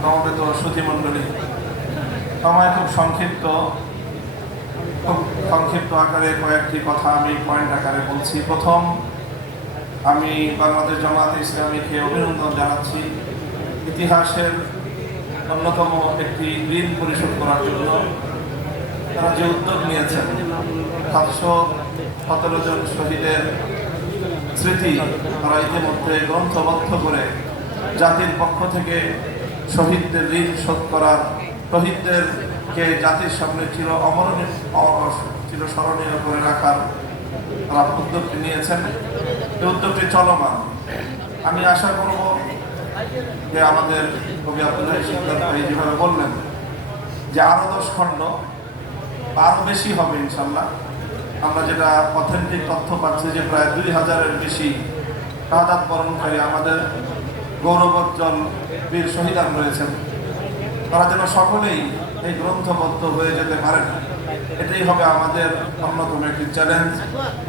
সমবেত সুধীমণ্ডলী সময় খুব সংক্ষিপ্ত খুব সংক্ষিপ্ত আকারে কয়েকটি কথা আমি পয়েন্ট আকারে বলছি। প্রথম, আমি বাংলাদেশ জামাত ইসলামীকে অভিনন্দন জানাচ্ছি। ইতিহাসের অন্যতম একটি ঋণ পরিশোধ করার জন্য তারা যে উদ্যোগ নিয়েছেন, সাতশো সতেরো জন শহীদের স্মৃতি তারা ইতিমধ্যে গ্রন্থবদ্ধ করে জাতির পক্ষ থেকে শহীদদের ঋণ শোধ করার শহীদদেরকে জাতির সামনে চির অমরণীয়, চির স্মরণীয় করে রাখার তারা উদ্যোগটি নিয়েছেন। এই উদ্যোগটি চলমান। আমি আশা করব যে আমাদের কবি আব্দুল্লাহ ভাই যেভাবে বললেন যে আরও দশ খণ্ড আরও বেশি হবে ইনশাল্লাহ। আমরা যেটা অথেন্টিক তথ্য পাচ্ছি যে প্রায় দুই হাজারের বেশি শাহাদাত বরণকারী আমাদের গৌরবোজ্জ্বল বীর শহীদান রয়েছেন। তারা যেন সকলেই এই গ্রন্থবদ্ধ হয়ে যেতে পারেন। এটাই হবে আমাদের অন্যতম একটি চ্যালেঞ্জ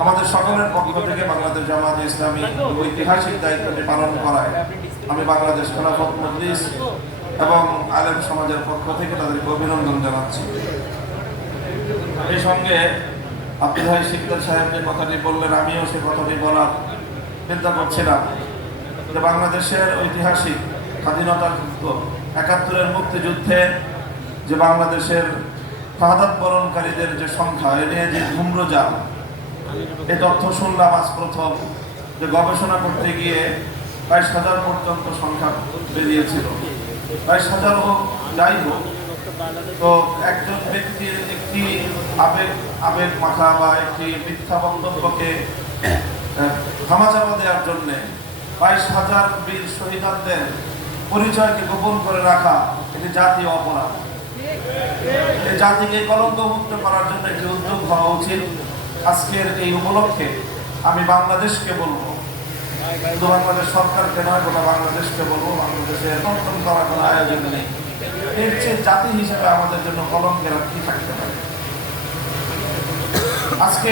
আমাদের সকলের পক্ষ থেকে বাংলাদেশ জামাত ইসলামী ঐতিহাসিক দায়িত্বটি পালন করায়। আমি বাংলাদেশ খেলাফত মজলিস এবং আলেম সমাজের পক্ষ থেকে তাদেরকে অভিনন্দন জানাচ্ছি। এই সঙ্গে আব্দুল ভাই সিকদার সাহেব যে কথাটি বললেন, আমিও সে কথাটি বলার চিন্তা করছিলাম। যে বাংলাদেশের ঐতিহাসিক স্বাধীনতা যুদ্ধ, একাত্তরের মুক্তিযুদ্ধে যে বাংলাদেশের শাহাদাত বরণকারীদের যে সংখ্যা, এ নিয়ে যে ধূম্রজাল, এ তথ্য শুনলাম আজ প্রথম যে গবেষণা করতে গিয়ে বাইশ হাজার পর্যন্ত সংখ্যা বেরিয়েছিল। বাইশ হাজার হোক, যাই হোক, তো একজন ব্যক্তির একটি আবেগ আবেগ মাখা বা একটি মিথ্যা বক্তব্যকে ধামাচাপা দেওয়ার জন্য বাইশ হাজার বীর শহীদদের পরিচয়কে গোপন করে রাখা এটি জাতীয় অপরাধ। এই জাতিকে কলঙ্ক মুক্ত করার জন্য একটি উদ্যোগ হওয়া উচিত। আজকের এই উপলক্ষে আমি বাংলাদেশকে বলব শুধু বাংলাদেশ সরকারকে নয় গোটা বাংলাদেশকে বলব বাংলাদেশের নতুন করার কোনো আয়োজন নেই। এর চেয়ে জাতি হিসেবে আমাদের জন্য কলঙ্কের কি থাকতে পারে? আজকে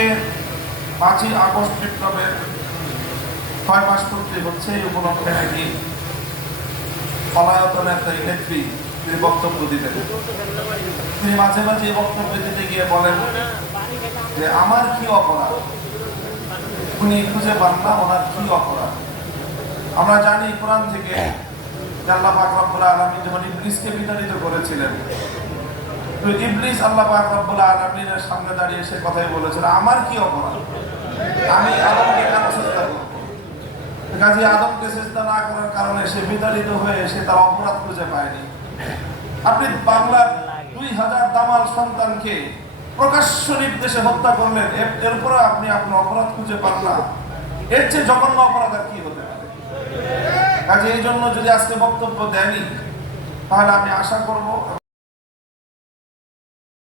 পাঁচই আগস্ট বিপ্লবের ছয় মাস পূর্তি হচ্ছে এই উপলক্ষে নাকি পলায়ত নেতা নেত্রী তিনি বক্তব্য দিতেন তিনি মাঝে মাঝে এই বক্তব্য দিতে গিয়ে বলেন যে, আমার কি অপরাধ? উনি খুঁজে পান না, ওনার কি অপরাধ? আমরা জানি কোরআন থেকে আল্লাহ পাক রব্বুল আলামিন যখন ইবলিসকে বিতাড়িত করেছিলেন, তো ইবলিস আল্লাহ পাক রব্বুল আলামিনের সামনে দাঁড়িয়ে সে কথাই বলেছিল, আমার কি অপরাধ? আমি করব কাজে আদমকে চেষ্টা না করার কারণে সে বিতাড়িত হয়ে সে তার অপরাধ খুঁজে পায়নি। আপনি বাংলার দুই হাজার দামাল সন্তানকে প্রকাশ্য নির্দেশে হত্যা করলেন, এর- এরপরে আপনি আপনার অপরাধ খুঁজে পান না। এর চেয়ে জঘন্য অপরাধ আর কি হতে পারে? কাজে এই জন্য যদি আজকে বক্তব্য দেয়নি তাহলে আমি আশা করব